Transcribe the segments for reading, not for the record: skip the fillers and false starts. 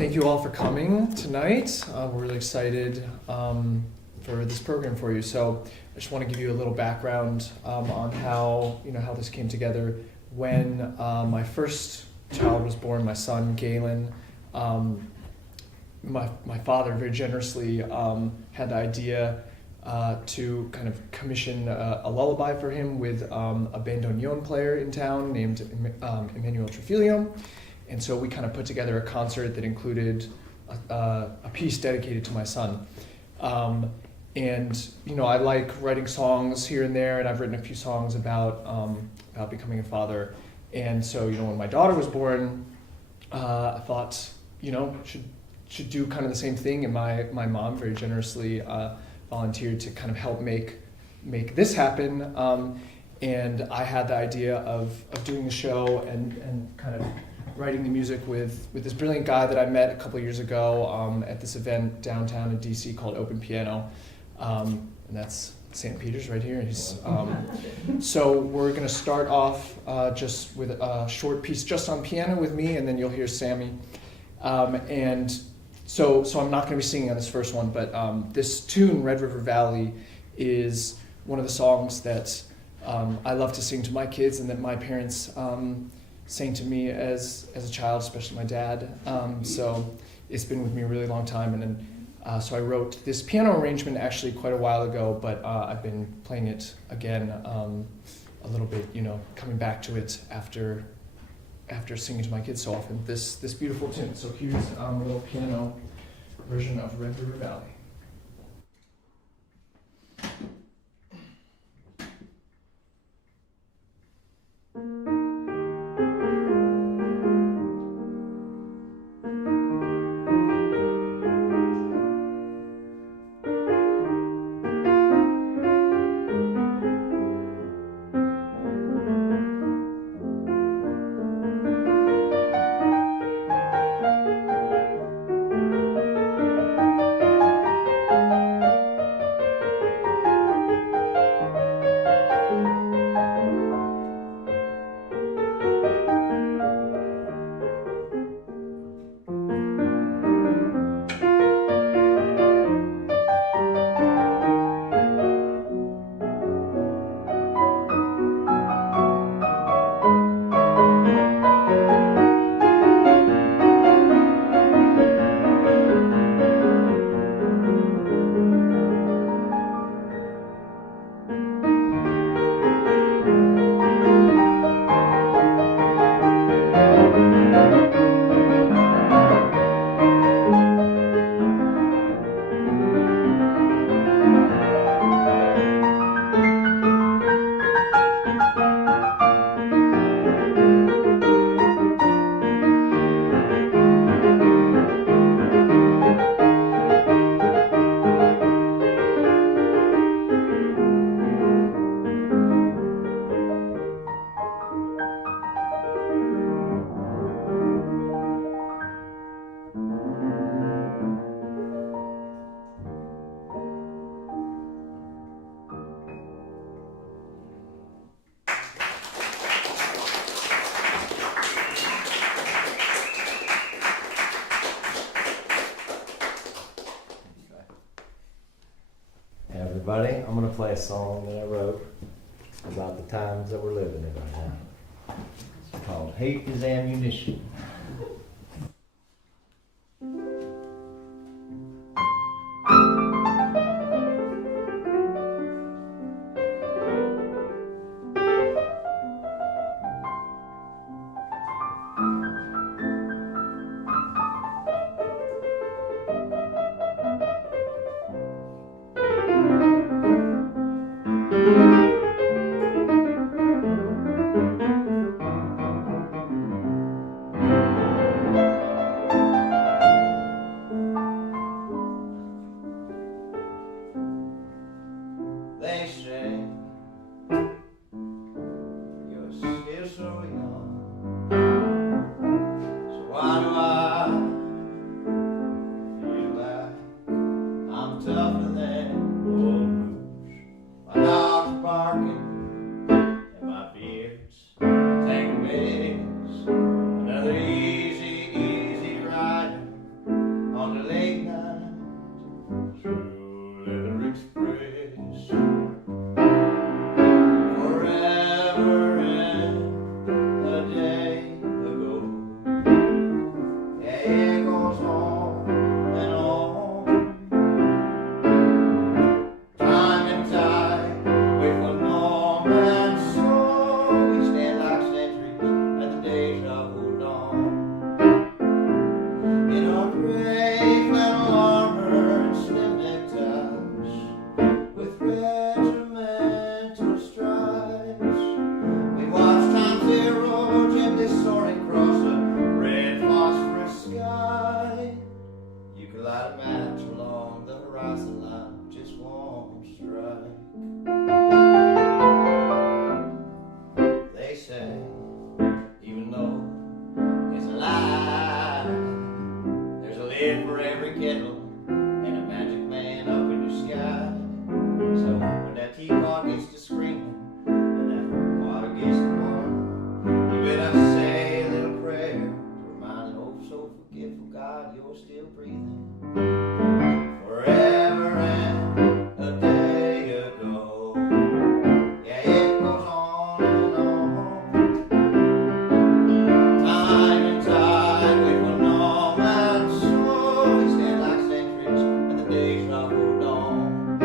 Thank you all for coming tonight. We're really excited for this program for you. So I just want to give you a little background on how this came together. When my first child was born, my son Galen, my father very generously had the idea to kind of commission a lullaby for him with a bandoneon player in town named Emmanuel Trujillo. And so we kind of put together a concert that included a piece dedicated to my son. And I like writing songs here and there, and I've written a few songs about becoming a father. And so when my daughter was born, I thought should do kind of the same thing. And my mom very generously volunteered to kind of help make this happen. And I had the idea of doing the show and kind of writing the music with this brilliant guy that I met a couple of years ago at this event downtown in DC called Open Piano. And that's St. Peter's right here. So we're going to start off just with a short piece just on piano with me, and then you'll hear Sammy. And so I'm not going to be singing on this first one, but this tune, Red River Valley, is one of the songs that I love to sing to my kids and that my parents sang to me as a child, especially my dad. So it's been with me a really long time. And then so I wrote this piano arrangement actually quite a while ago, but I've been playing it again a little bit, coming back to it after singing to my kids so often. This beautiful tune. So here's a little piano version of Red River Valley. I'm going to play a song that I wrote about the times that we're living in right now. It's called Hate is Ammunition. light a match along the horizon line, just won't strike. They say, even though it's a lie, there's a lid for every kettle and a magic man up in the sky. So when that teapot gets to screaming and that water gets to boiling, you better say a little prayer to remind an oh so forgetful God you're still breathing. Forever and a day ago. Yeah, it goes on and on. Time and tide wait for no man's soul. We stand like centuries and the days ruffled on.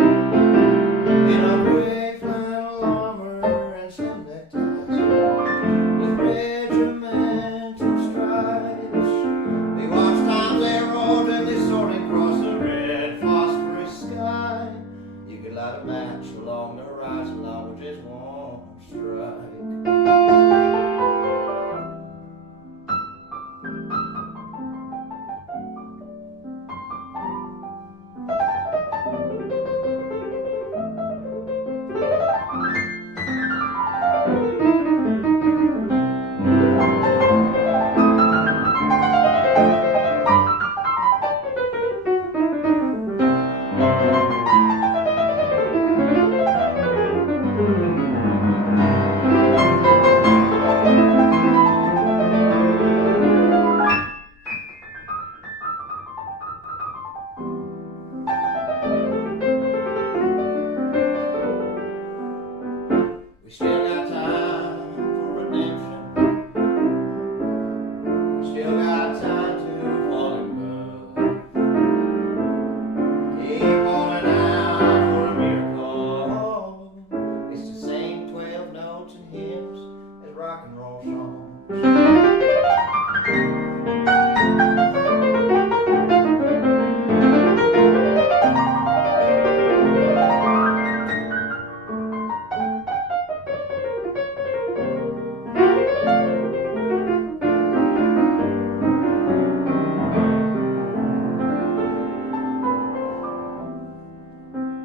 In our gray flannel armor and some neckties with regimental stripes, we watch times they roll deadly soaring across the red phosphorus sky. You could light a match along the horizon line, which just won't strike. We still got time for redemption. We still got time to fall in love. Keep holding out for a miracle. It's the same 12 notes and hymns as rock and roll songs.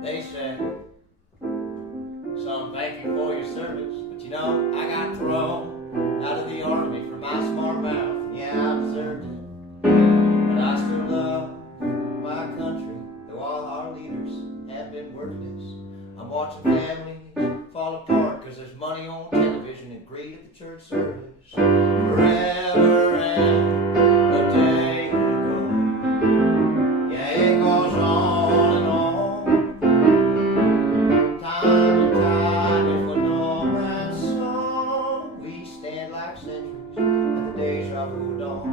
They say, son, thank you for your service, but you know, I got thrown out of the army for my smart mouth. Yeah, I deserved it, but I still love my country, though all our leaders have been worthless. I'm watching families fall apart because there's money on television and greed at the church service. Forever and a day ago. Yeah, it goes on and on. Time and tide before no man's song. We stand like centuries at the deja vu dawn.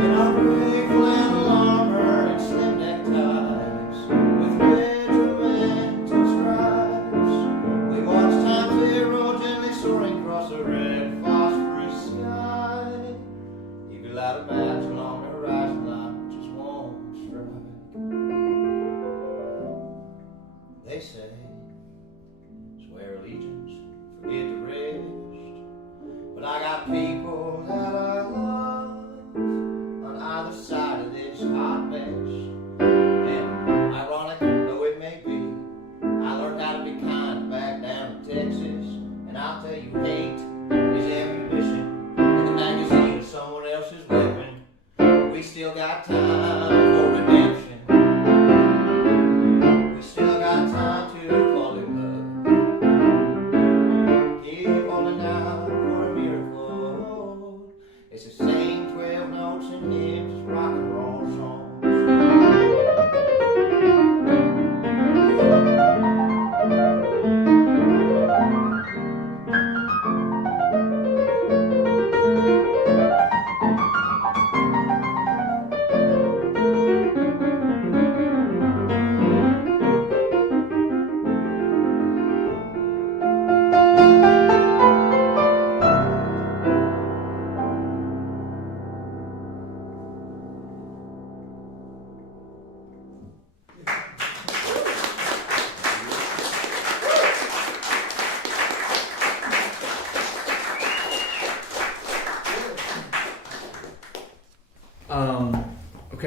In our gray flannel armor and slim neckties with regimental stripes, we watch time zero gently soaring across a red phosphorus sky.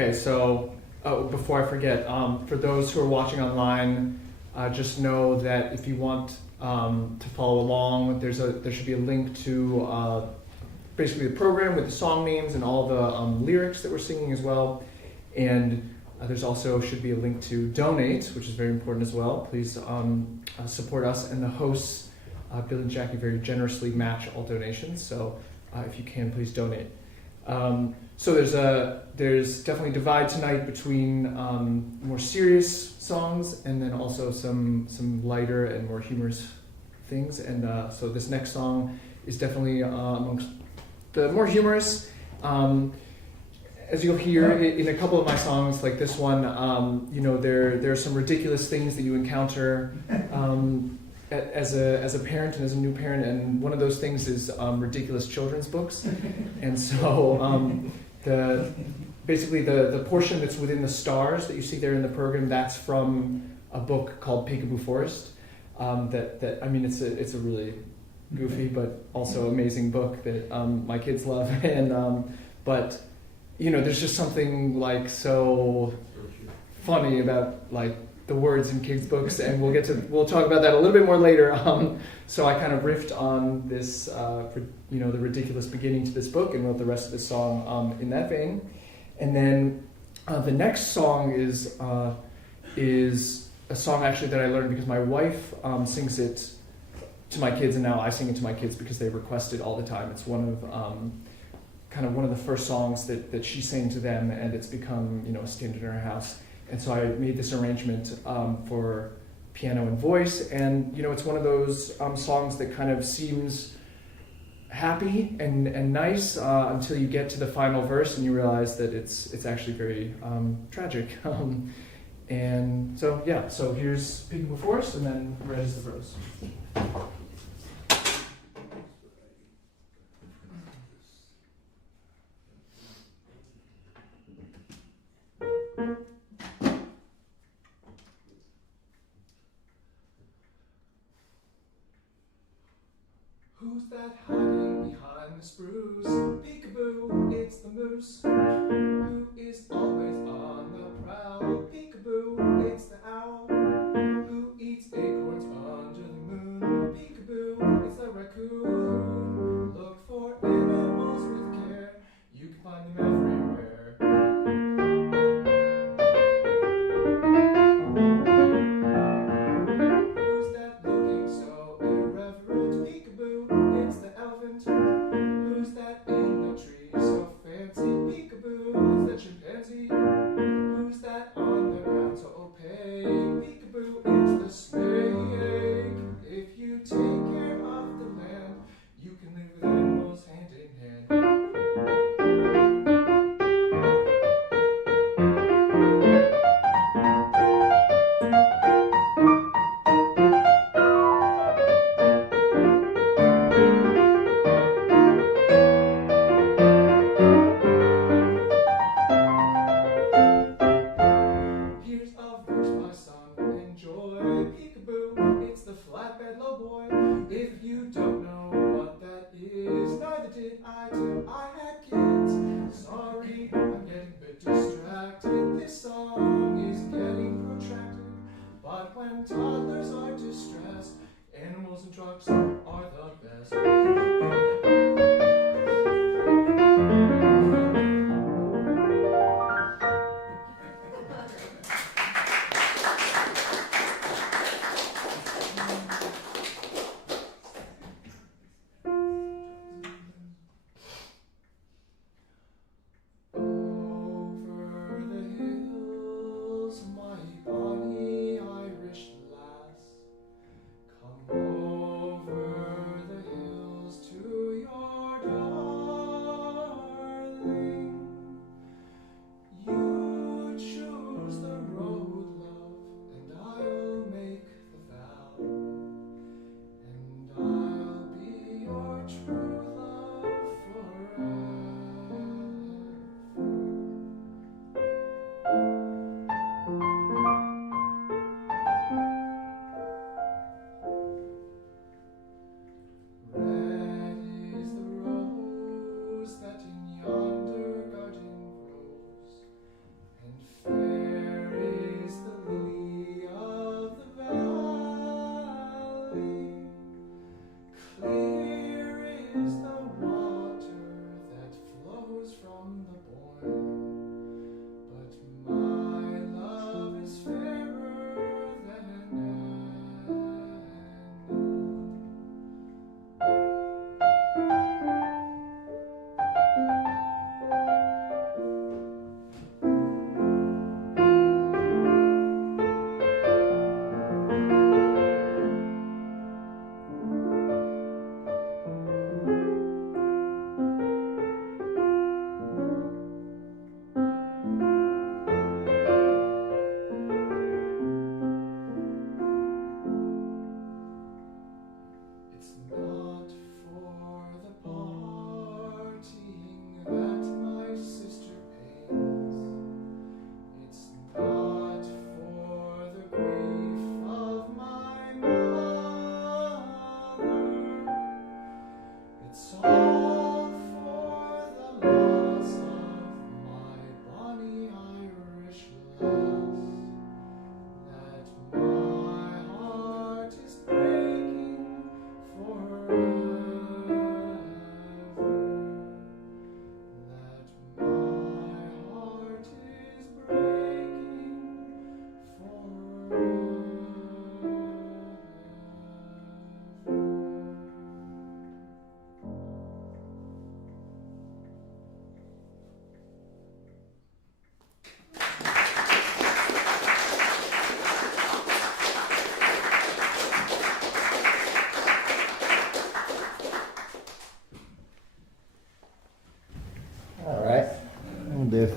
Okay, so before I forget, for those who are watching online, just know that if you want to follow along, there should be a link to basically the program with the song names and all the lyrics that we're singing as well. And there's also should be a link to donate, which is very important as well. Please support us, and the hosts, Bill and Jackie, very generously match all donations. So if you can, please donate. So there's definitely a divide tonight between more serious songs and then also some lighter and more humorous things. And so this next song is definitely amongst the more humorous. As you'll hear in a couple of my songs, like this one, there are some ridiculous things that you encounter as a parent and as a new parent, and one of those things is ridiculous children's books. And so basically the portion that's within the stars that you see there in the program, that's from a book called Peekaboo Forest. It's a really goofy but also amazing book that my kids love, and but there's just something like so funny about like the words in kids' books, and we'll talk about that a little bit more later. So I kind of riffed on this, the ridiculous beginning to this book, and wrote the rest of the song in that vein. And then the next song is a song actually that I learned because my wife sings it to my kids, and now I sing it to my kids because they request it all the time. It's one of the first songs that she sang to them, and it's become a standard in our house. And so I made this arrangement for piano and voice, and it's one of those songs that kind of seems happy and nice until you get to the final verse and you realize that it's actually very tragic. And so so here's Peekaboo Forest, and then Red is the Rose. Who's that hiding behind the spruce? Peekaboo, it's the moose. Who is always on the prowl? Peekaboo, it's the owl. Who eats acorns under the moon? Peekaboo, it's the raccoon. Look for animals with care. You can find them everywhere. Who's that looking so irreverent? Peekaboo, it's the elephant. Who's that in the tree so fancy?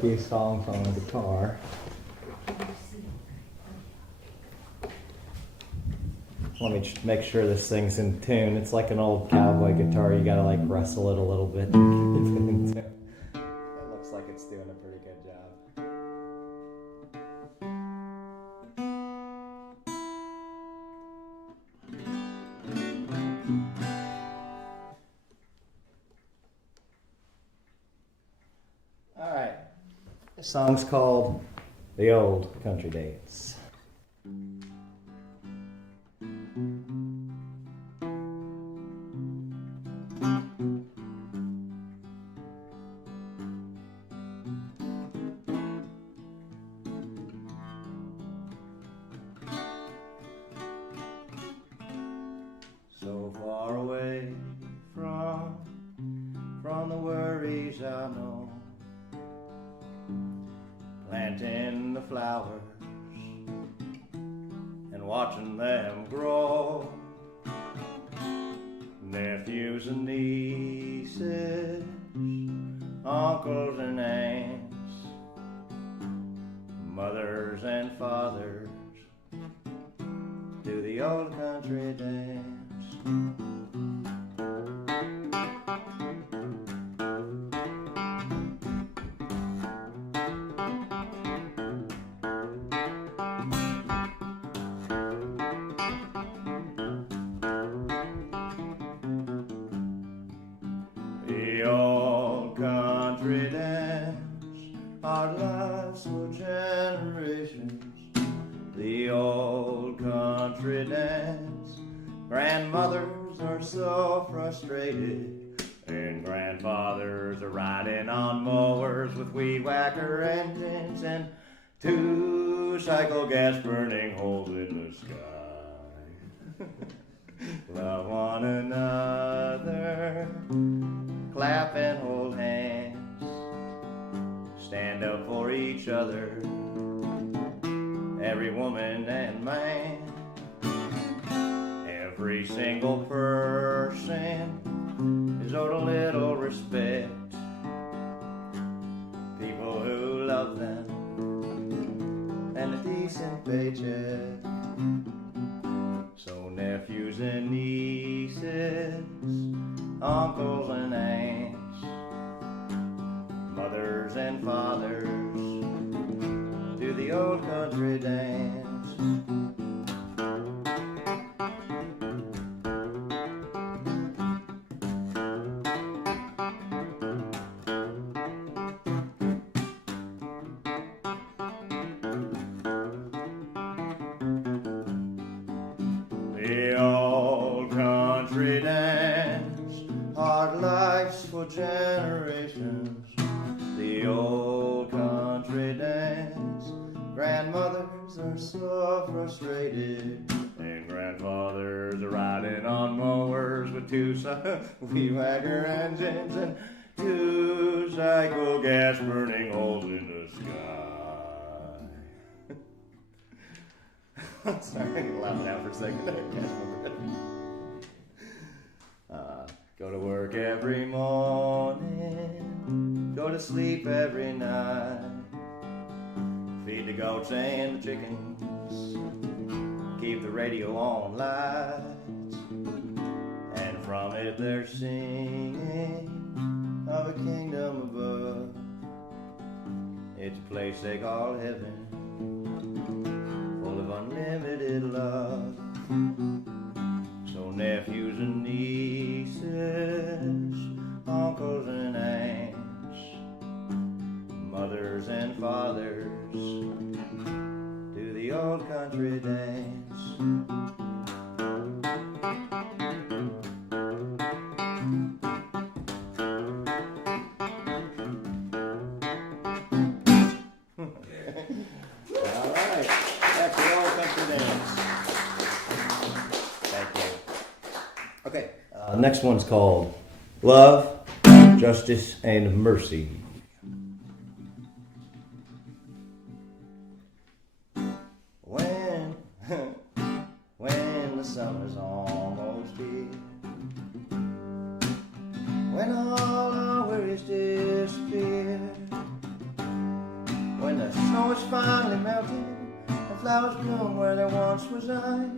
few songs on the guitar. Let me make sure this thing's in tune. It's like an old cowboy guitar. You gotta like wrestle it a little bit to keep it in tune. It looks like it's doing a pretty good job. All right. This song's called "The Old Country Days." So far away from the worries I know, planting the flowers and watching them grow, nephews and nieces, uncles and aunts, mothers and fathers, do the old country dance. The old country dance, our lives for generations. The old country dance, grandmothers are so frustrated, and grandfathers are riding on mowers with weed whacker engines and two-cycle gas burning holes in the sky. Love one another, clap and hold hands, stand up for each other, every woman and man, every single person is owed a little respect, people who love them and a decent paycheck. So nephews and nieces, uncles and aunts, mothers and fathers, do the old country dance. The old country dance, hard lives for generations. The old country dance, grandmothers are so frustrated, and grandfathers are riding on mowers with two weed whacker engines and two-cycle gas burning holes in the sky. Sorry, loud now for a second. Go to work every morning, go to sleep every night, feed the goats and the chickens, keep the radio on lights, and from it they're singing of a kingdom above. It's a place they call heaven, full of unlimited love. So nephews and nieces, uncles and aunts, mothers and fathers, do the old country dance. All right, that's the old country dance. Thank you. Okay, Next one's called "Love, Justice, and Mercy." When, when the summer's almost here, when all our worries disappear, finally melted, and flowers bloom where there once was ice.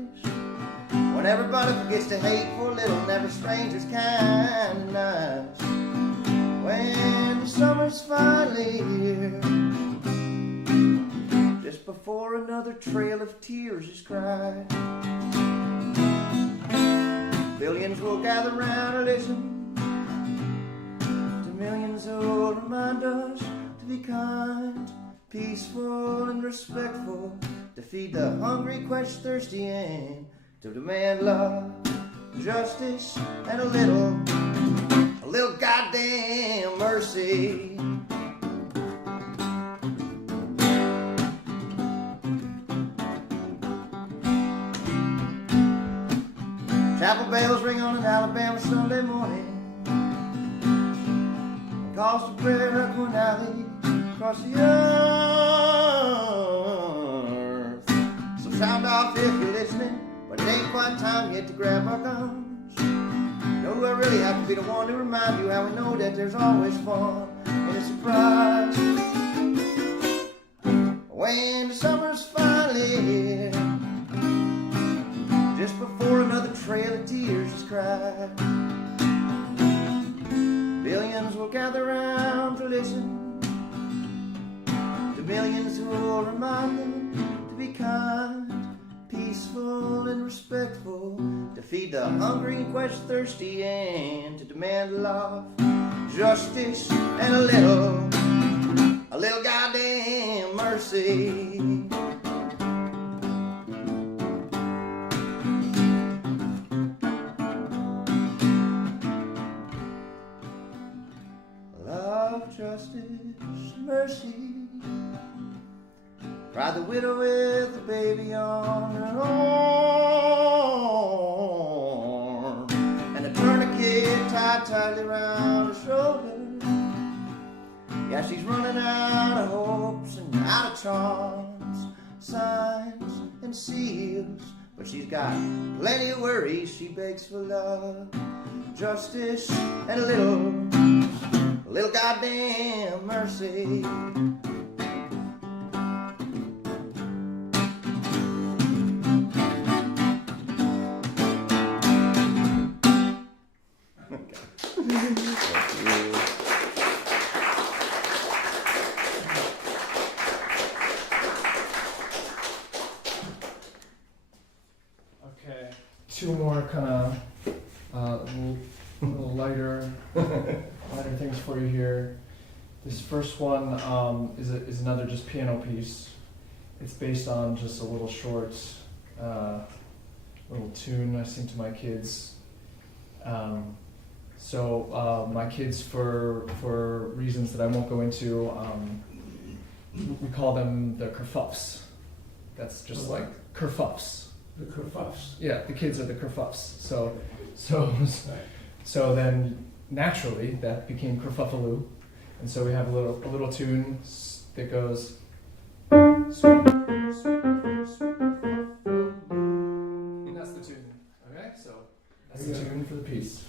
When everybody forgets to hate for a little, and every stranger's kind and nice. When the summer's finally here, just before another trail of tears is cried, billions will gather round and listen to millions who will remind us to be kind, peaceful and respectful, to feed the hungry, quench thirsty, and to demand love, justice, and a little goddamn mercy. Chapel bells ring on an Alabama Sunday morning, and calls to prayer echo an alley across the earth. So sound off if you're listening, but it ain't quite time yet to grab our guns. No, I really have to be the one to remind you how we know that there's always fun and a surprise. When the summer's finally here, just before another trail of tears is cried, billions will gather round to listen to millions who will remind them to be kind, peaceful and respectful, to feed the hungry and quench thirsty, and to demand love, justice, and a little goddamn mercy. Love, justice, mercy, cried the widow with the baby on her arm, and a tourniquet tied tightly around her shoulder. Yeah, she's running out of hopes and out of charms, signs and seals, but she's got plenty of worries. She begs for love, justice, and a little goddamn mercy. Okay, two more kind of little lighter things for you here. This first one is another just piano piece. It's based on just a little short little tune I sing to my kids. So my kids, for reasons that I won't go into, we call them the kerfuffs. That's just like kerfuffs. The kerfuffs. Yeah, the kids are the kerfuffs. So then naturally that became Kerfuffaloo, and so we have a little tune that goes. And that's the tune. Okay, so that's the tune for the piece.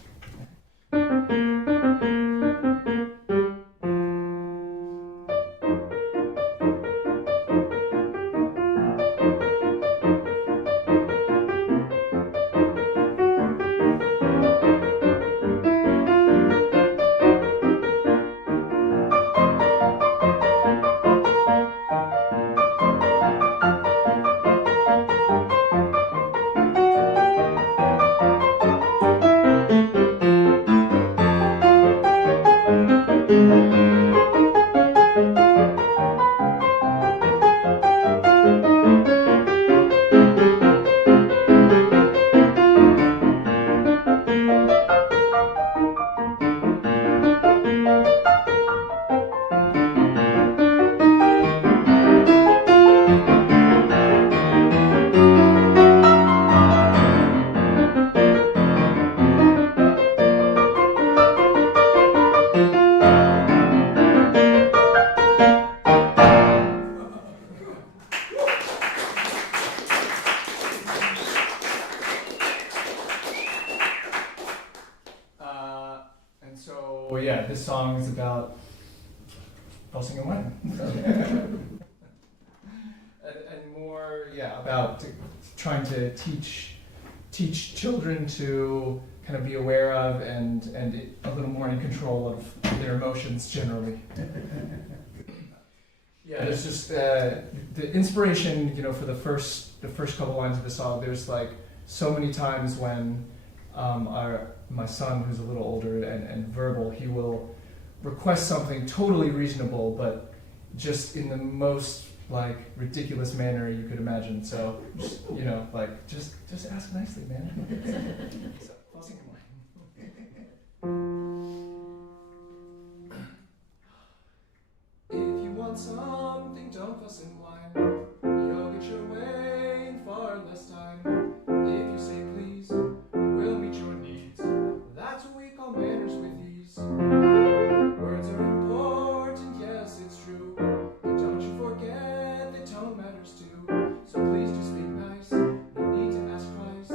Well, yeah, this song is about busing and whining. about trying to teach children to kind of be aware of and a little more in control of their emotions generally. Yeah, there's just the inspiration, for the first couple lines of the song. There's like so many times when my son, who's a little older and verbal, he will request something totally reasonable, but just in the most like ridiculous manner you could imagine. So just ask nicely, man. So, sing if you want something, don't fuss and whine. You'll get your way in far less time. If you say please, we'll meet your needs. That's what we call manners with ease. Words are important, yes, it's true. But don't you forget that tone matters too. So please do speak nice, no need to ask twice.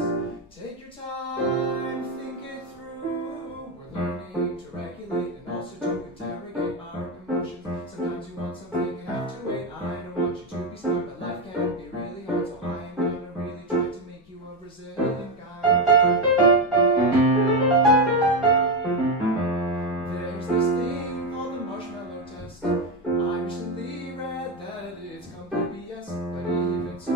Take your time, think it through. We're learning to regulate and also to interrogate our emotions. Sometimes you want something and have to wait. I don't want you to be smart, but life can be really hard. So I am gonna really try to make you a resilient guy. There's this thing called the marshmallow test. I recently read that it's complete BS, but even so,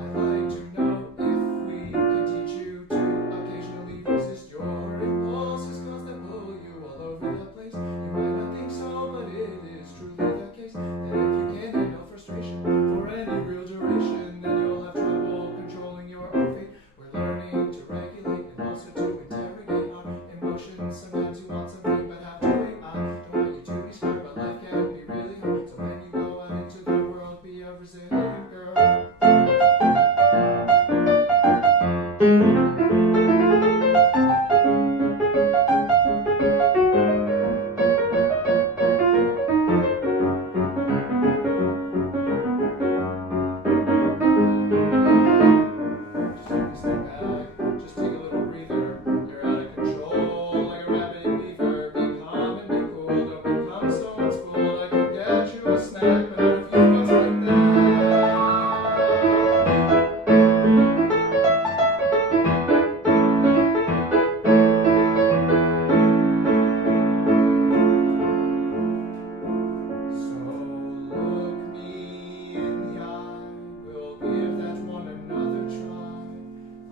I'd like to know if we can teach you to occasionally resist your impulses, cause they pull you all over the place. You might not think so, but it is truly the case that if you can't handle frustration for any real duration, then you'll have trouble controlling your own fate. We're learning to regulate and also to interrogate our emotions. Sometimes you want something but have to wait. I don't want you to be smart, but life can be really hard. So when you go out into the world, be a resilient girl. Just take a step back, just take a little breather. You're out of control like a rabid beaver. Be calm and be cool, don't become so unschooled. I could get you a snack, but not if you goes like that. So look me in the eye, we'll give that one another try.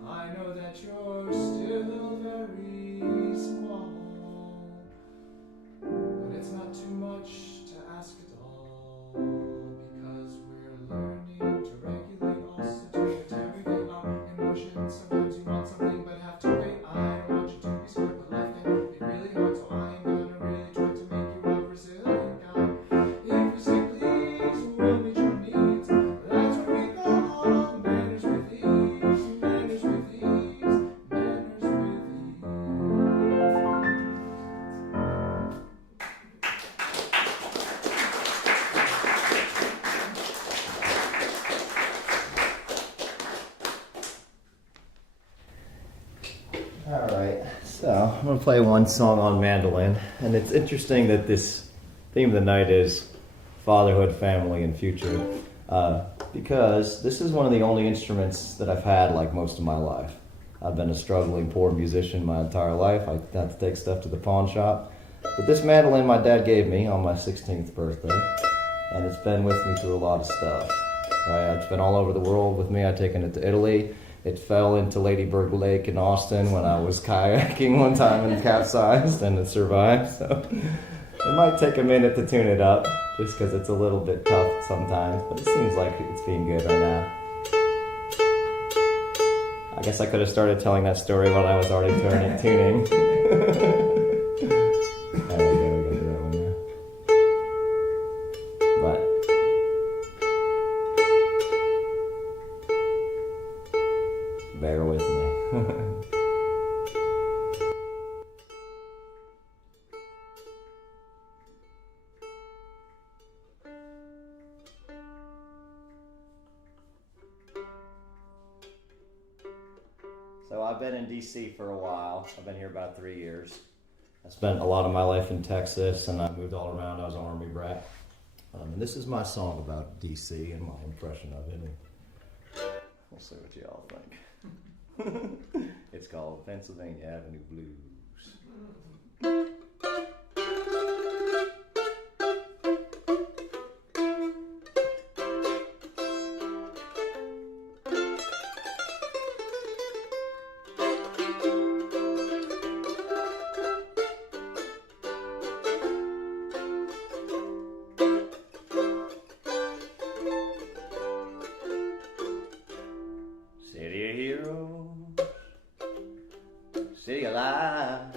I know that you're still very small, but it's not too much to ask at all, because we're learning to regulate, also to interrogate our emotions. Sometimes you want something but have to wait. I don't want you to be smart, but life can be really hard, so I am gonna really try to make you a resilient guy. If you say please, we'll meet your needs. That's what we call manners with ease. Manners with ease. Manners with ease. All right, so I'm gonna play one song on mandolin, and it's interesting that this theme of the night is fatherhood, family, and future, because this is one of the only instruments that I've had like most of my life. I've been a struggling poor musician my entire life. I had to take stuff to the pawn shop, but this mandolin my dad gave me on my 16th birthday, and it's been with me through a lot of stuff. Right, it's been all over the world with me. I've taken it to Italy. It fell into Lady Bird Lake in Austin when I was kayaking one time and capsized, and it survived. So it might take a minute to tune it up, just because it's a little bit tough sometimes, but it seems like it's being good right now. I guess I could have started telling that story while I was already tuning. There we go, we got to that one now. But bear with me. So I've been in DC for a while. I've been here about 3 years. I spent a lot of my life in Texas, and I moved all around. I was an Army brat. And this is my song about DC and my impression of it. We'll see what y'all think. It's called Pennsylvania Avenue Blues. City of heroes, city of lies,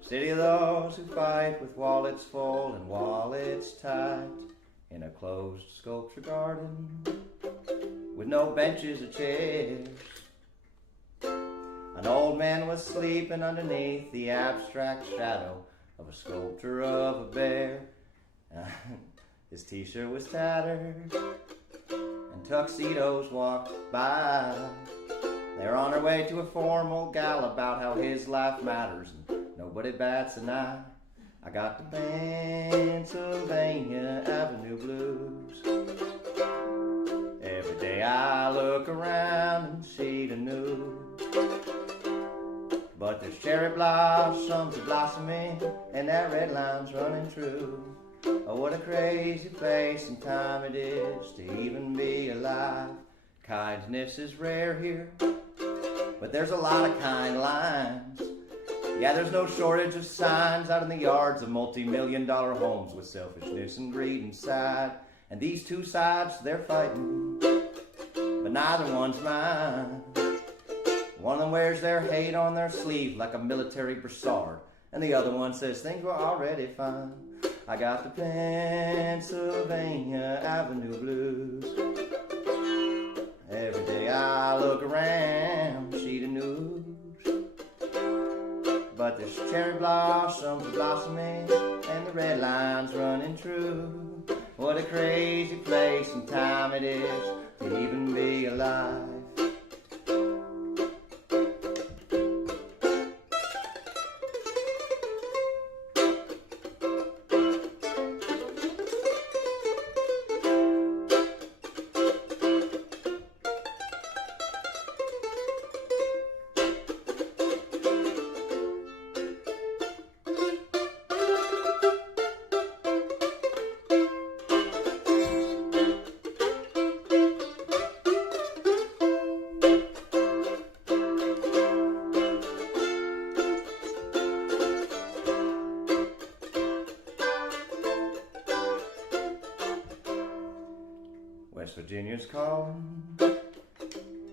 city of those who fight with wallets full and wallets tight, in a closed sculpture garden with no benches or chairs. An old man was sleeping underneath the abstract shadow of a sculpture of a bear. His t-shirt was tattered and tuxedos walked by. They're on their way to a formal gal about how his life matters and nobody bats an eye. I got the Pennsylvania Avenue Blues. Every day I look around and see the news, but there's cherry blossoms blossoming and that red line's running true. Oh, what a crazy place and time it is to even be alive. Kindness is rare here, but there's a lot of kind lines. Yeah, there's no shortage of signs out in the yards of multi-million-dollar homes with selfishness and greed inside. And these two sides, they're fighting, but neither one's mine. One of them wears their hate on their sleeve like a military brassard, and the other one says things were already fine. I got the Pennsylvania Avenue Blues. Every day I look around, see the news, but there's cherry blossoms blossoming and the red line's running true. What a crazy place and time it is to even be alive. West Virginia's calling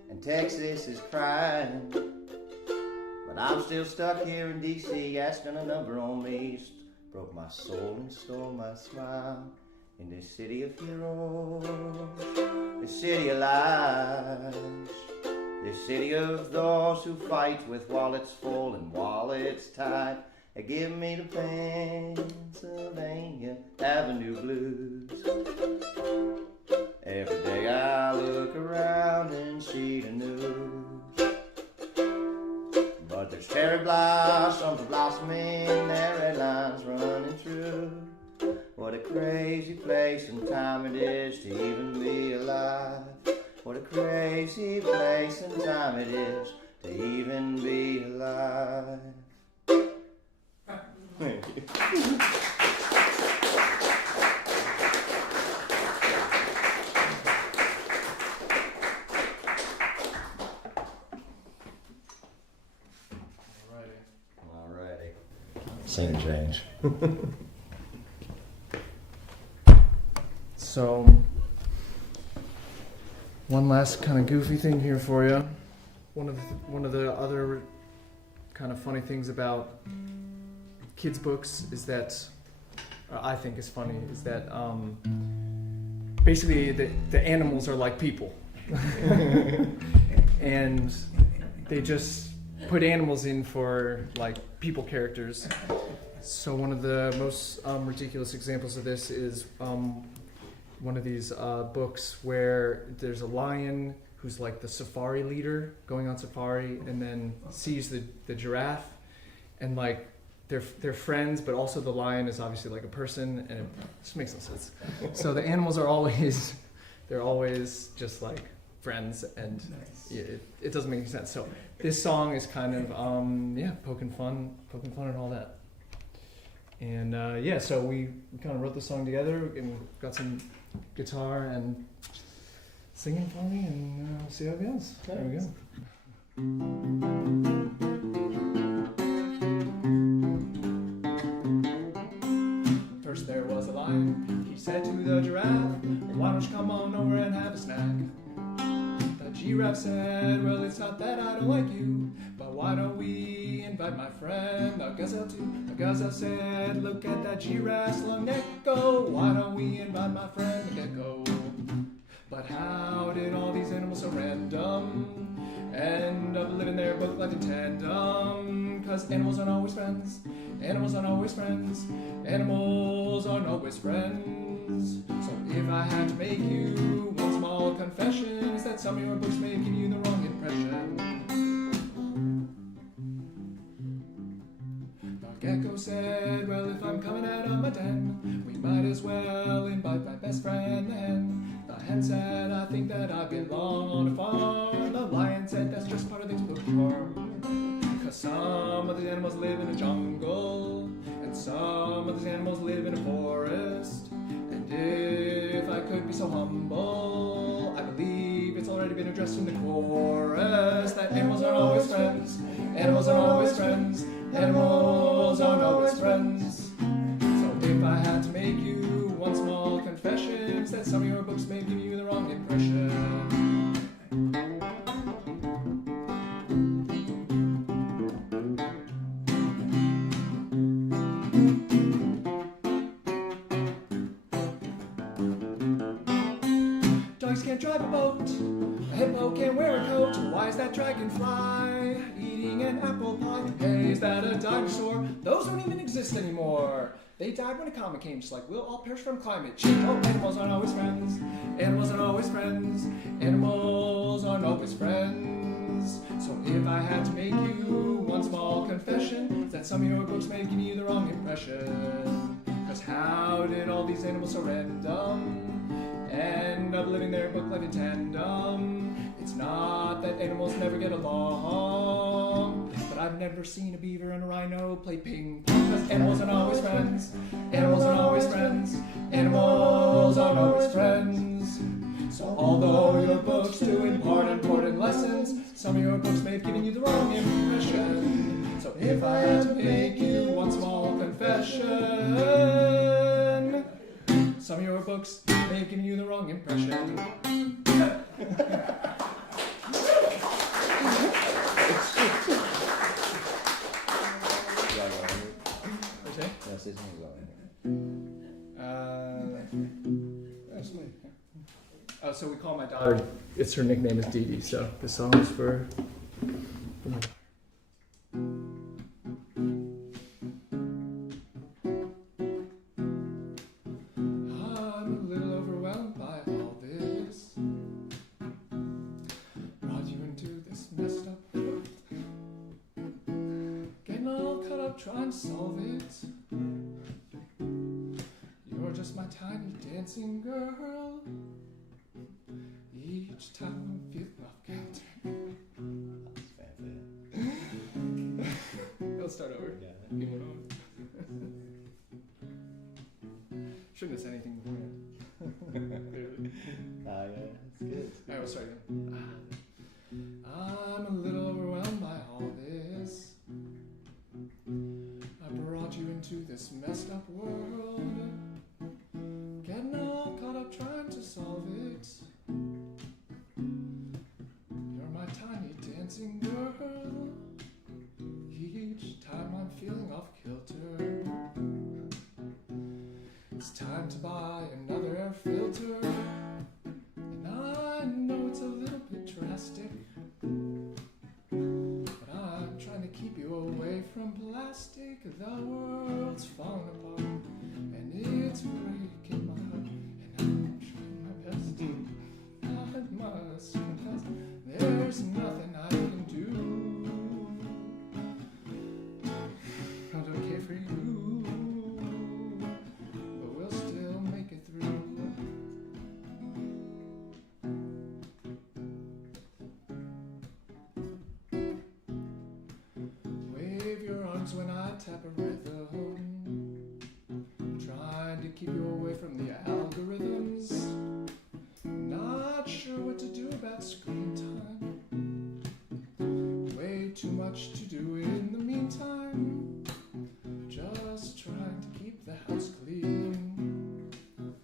and Texas is crying, but I'm still stuck here in D.C. asking a number on me. Broke my soul and stole my smile in this city of heroes, this city of lies, this city of those who fight with wallets full and wallets tight. Give me the Pennsylvania Avenue Blues. Every day I look around and see the news, but there's cherry blossoms blossoming, their red lines running true. What a crazy place and time it is to even be alive. What a crazy place and time it is to even be alive. Thank you. Alrighty. Scene change. So, one last kind of goofy thing here for you. One of the other kind of funny things about kids' books is that, I think is funny, is that basically the animals are like people. And they just put animals in for like people characters. So one of the most ridiculous examples of this is one of these books where there's a lion who's like the safari leader going on safari, and then sees the giraffe, and like they're friends, but also the lion is obviously like a person, and it just makes no sense. So the animals are always just like friends, and it doesn't make any sense. So this song is kind of poking fun and all that. And so we kind of wrote the song together and got some guitar and singing for me, and we'll see how it goes. There we go. First there was a lion, he said to the giraffe, why don't you come on over and have a snack? The giraffe said, well, it's not that I don't like you, but why don't we invite my friend, the gazelle too? The gazelle said, look at that giraffe's long neck go, why don't we invite my friend, the gecko? But how did all these animals so random end up living their book life in tandem? 'Cause animals aren't always friends, animals aren't always friends, animals aren't always friends. So if I had to make you one small confession, is that some of your books may give you the wrong impression. The gecko said, well, if I'm coming out of my den, we might as well invite my best friend, the hen. The hen said, I think that I belong on a farm. The lion said, that's just part of the book charm. 'Cause some of the animals live in a jungle, and some of these animals live in a forest. And if I could be so humble, I believe it's already been addressed in the chorus that animals aren't always friends, animals aren't always friends, animals aren't always friends. So if I had to make you one small confession, it's that some of your books may give you the wrong impression. Dogs can't drive a boat, a hippo can't wear a coat. Why is that dragonfly eating an apple pie? Hey, is that a dinosaur? Those don't even exist anymore. They died when a comet came, just like we'll all perish from climate change. Oh, animals aren't always friends, animals aren't always friends, animals aren't always friends. So if I had to make you one small confession, it's that some of your books may give you the wrong impression. 'Cause how did all these animals so random end up living their book life in tandem? It's not that animals never get along, but I've never seen a beaver and a rhino play ping pong. 'Cause animals aren't always friends, animals aren't always friends, animals aren't always friends. So although your books do impart important lessons, some of your books may have given you the wrong impression. So if I had to make you one small confession, some of your books may have given you the wrong impression. So we call my daughter, it's her nickname is Didi, so this song is for my daughter. I'm a little overwhelmed by all this. Brought you into this messed up world. Getting all caught up trying to solve it. You're just my tiny dancing girl. Each time I feel off kilter. That's fancy. Let's start over. Yeah. Shouldn't have said anything beforehand. Yeah, that's good. Alright, we'll start again. I'm a little overwhelmed by all this. I brought you into this messed up world. Getting all caught up trying to solve it. You're my tiny dancing girl. Each time I'm feeling off kilter. It's time to buy another air filter. And I know it's a little bit drastic, but I'm trying to keep you away from plastic. The world's falling apart, and it's breaking my heart. And I'm trying my best. I must confess, there's nothing I can do. I don't care for you, but we'll still make it through. type of rhythm, trying to keep you away from the algorithms. Not sure what to do about screen time. Way too much to do in the meantime. Just trying to keep the house clean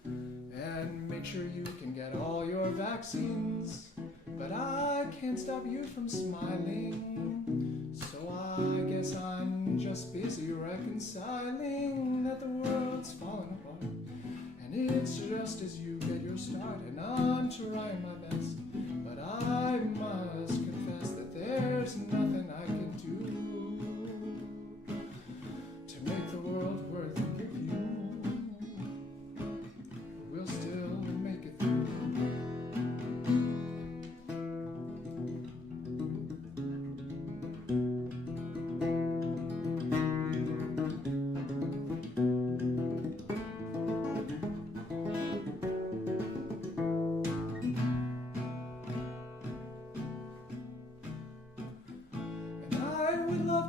and make sure you can get all your vaccines. But I can't stop you from smiling, so I guess I'm just busy reconciling that the world's falling apart. And it's just as you get your start, and I'm trying my best. But I must confess that there's nothing I can do to make the world worth a review. We'll still make it through.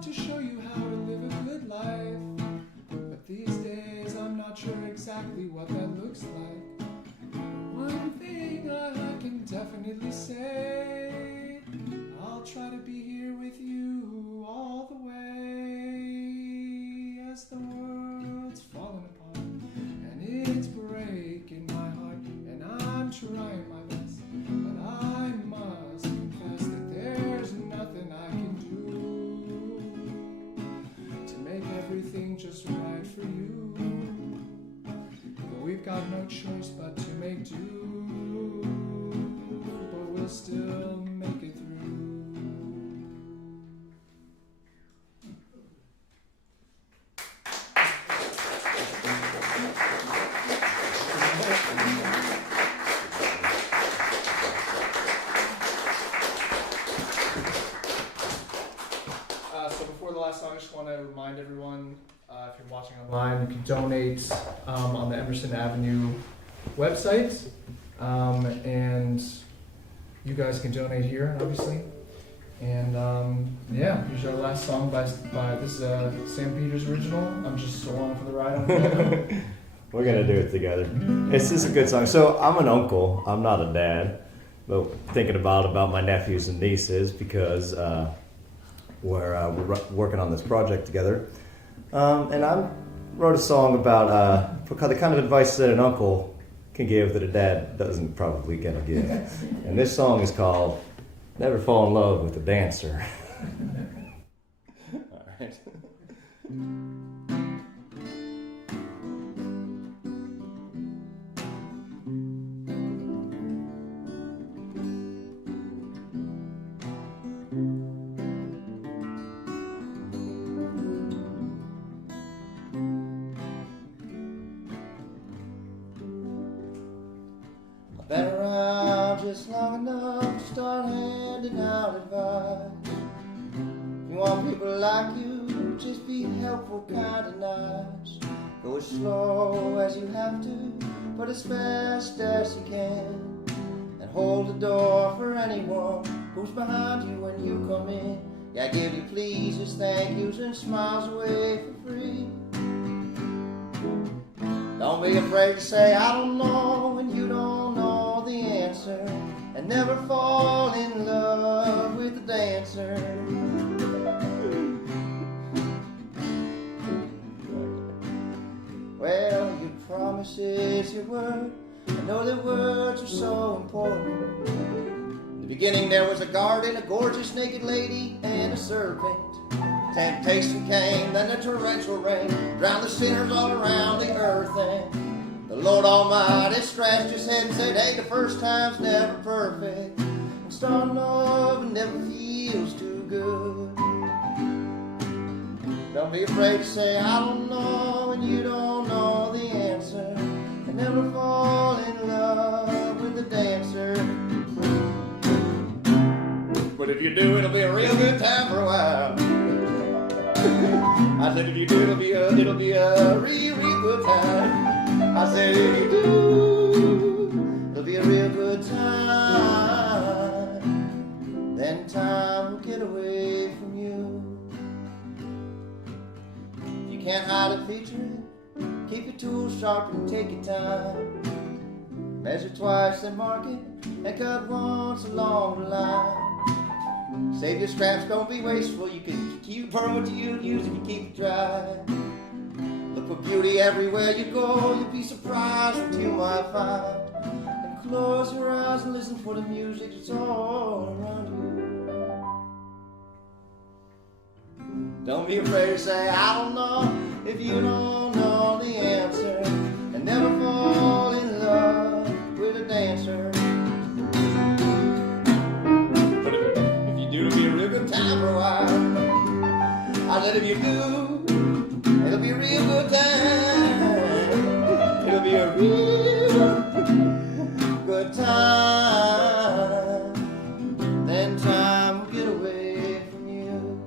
To show you how to live a good life, but these days I'm not sure exactly what that looks like. One thing I can definitely say, I'll try to be here with you all the way as the world's falling apart, and it's breaking my heart, and I'm trying my best, but I must confess that there's nothing I can do to make everything just right for you. But we've got no choice but to make do, but we'll still make it through. So before the last song, I just want to remind everyone, if you're watching online, you can donate on the Emerson Avenue website, and you guys can donate here, obviously. And yeah, here's our last song by this is a Sam Peters original. I'm just so along for the ride on it. We're gonna do it together. It's just a good song. So I'm an uncle. I'm not a dad, but thinking about my nephews and nieces because we're working on this project together. And I wrote a song about the kind of advice that an uncle can give that a dad doesn't probably gonna give. And this song is called "Never Fall in Love with a Dancer." All right. Been around just long enough to start handing out advice. If you want people like you, just be helpful, kind and nice. Go as slow as you have to, but as fast as you can. And hold the door for anyone who's behind you when you come in. Yeah, give you pleases, thank yous, and smiles away for free. Don't be afraid to say I don't know when you don't know the answer. And never fall in love with a dancer. Well, your promise is your word. I know that words are so important. In the beginning there was a garden, a gorgeous naked lady, and a serpent. Temptation came, then a torrential rain drowned the sinners all around the earth. And the Lord Almighty scratched his head and said, hey, the first time's never perfect. And starting love never feels too good. Don't be afraid to say I don't know when you don't know the answer. And never fall in love with a dancer. But if you do, it'll be a real good time for a while. I said if you do, it'll be a real, real good time. I said if you do, it'll be a real good time. Then time will get away from you. sharp and take your time. Measure twice and mark it, and cut once along the line. Save your scraps, don't be wasteful. You can burn what you'll use if you keep it dry. Look for beauty everywhere you go. You'll be surprised what you might find. And close your eyes and listen for the music that's all around you. Don't be afraid to say, I don't know, if you don't know the answer. And never fall in love with a dancer. But if you do, it'll be a real good time for a while. I said if you do, it'll be a real good time. It'll be a real good time. Then time will get away from you.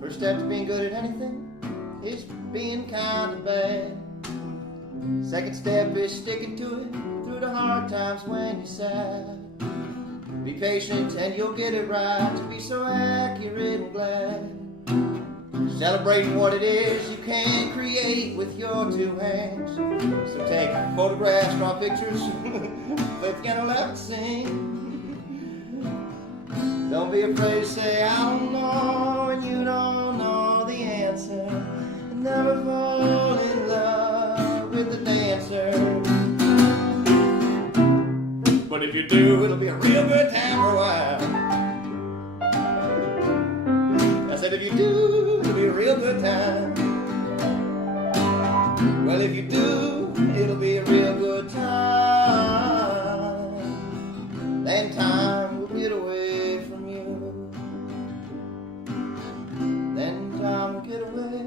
First step to being good at anything is being kind of bad. Second step is sticking to it through the hard times when you're sad. Be patient and you'll get it right, to be so accurate and glad. Celebrating what it is you can create with your two hands. So take photographs, draw pictures, play piano, laugh and sing. Don't be afraid to say I don't know when you don't know the answer. And never fall in love with the dancer. But if you do, it'll be a real good time for a while. I said if you do, it'll be a real good time. Well, if you do, it'll be a real good time. Then time will get away from you. Then time will get away.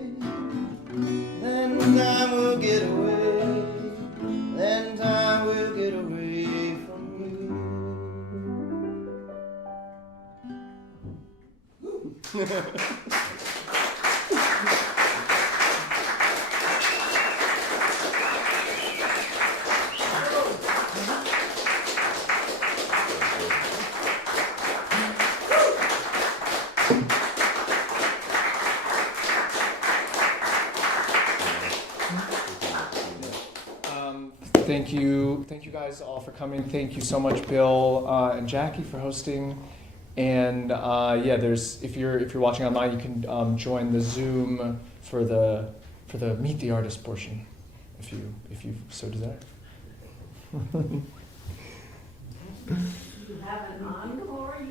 Then time will get away. Then time will get away from you. Thank you guys all for coming. Thank you so much, Bill and Jackie, for hosting. And yeah, if you're watching online, you can join the Zoom for the Meet the Artist portion, if you so desire. You have an encore, you